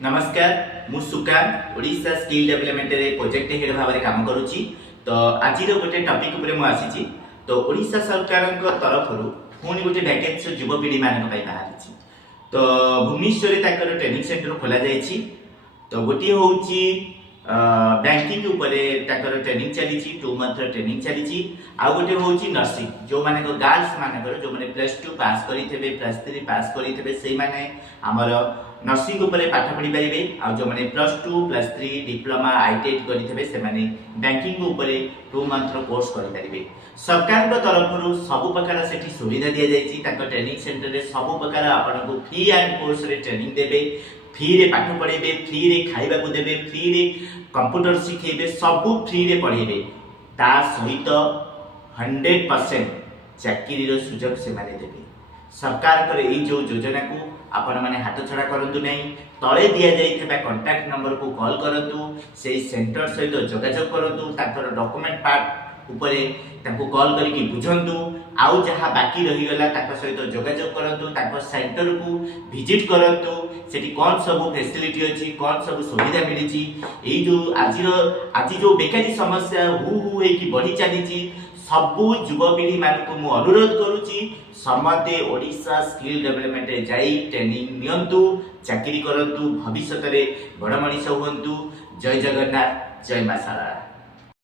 नमस्कार मु Sukanta Odisha skill development रे प्रोजेक्ट हेड भाव में काम करुच्ची। तो आज गोटे टॉपिक उपर मु आसी तो ओडिशा सरकार तरफ पुणी गोटे वैकेंसी युवपीढ़ी मान बाहरी। तो भुवनेश्वर ट्रेनिंग सेंटर खोल जाइए। तो गोटे हूँ बैंकिंग ट्रेनिंग चली 2 मंथ ट्रेनिंग चली। आउ गोटे हूँ नर्सिंग जो माने गर्ल्स मानकर जो मैंने +2 पास करेंगे +3 पास करेंगे से माने आमर नर्सिंग उपर पाठ पढ़ी पारे। आ जो मैंने +2 +3 डिप्लोमा ITI करेंगे से माने बैंकिंग उपर 2 मंथ कोर्स करेंगे। सरकार तरफ सब प्रकार से सुविधा दि जाए। ट्रेनिंग सेंटर में सब प्रकार आपको फ्री एंड कोर्स रे ट्रेनिंग देवे, फ्री रे पाठ पढ़ेबे, फ्री रे खाइबा को देबे, फ्री रे कंप्यूटर सिखेबे, सब फ्री रे पढ़ेबे। ता सहित 100% चाकरी रो सुजोग से माने देबे। सरकार कर ए जो योजना को आपण माने हाथ छड़ा करंतु नहीं। तळे दिया जाइथिबा कांटेक्ट नंबर को कॉल करंतु, से सेंटर सहित जोगाजोग करंतु, ताकर डॉक्यूमेंट पार्ट उपरे ताको कॉल करके बुझंतु। आउ जहाँ बाकी रही गला ताको सहित जोगाजोग करंतु, ताको सेंटर को विजिट करंतु। सेठी कौन सब फैसिलिटी अछि, कौन सब सुविधा मिली। एई जो आज जो बेकारी समस्या हु कि बढ़ी चली सबू युवपीढ़ी मान को मु अनुरोध करुच्ची समते ओडिशा स्किल डेवलपमेंट जाई ट्रेनिंग नियंतु, चाकरी करंतु, भविष्य में बड़ मनीष हुंतु। जय जगन्नाथ, जय मां शारदा।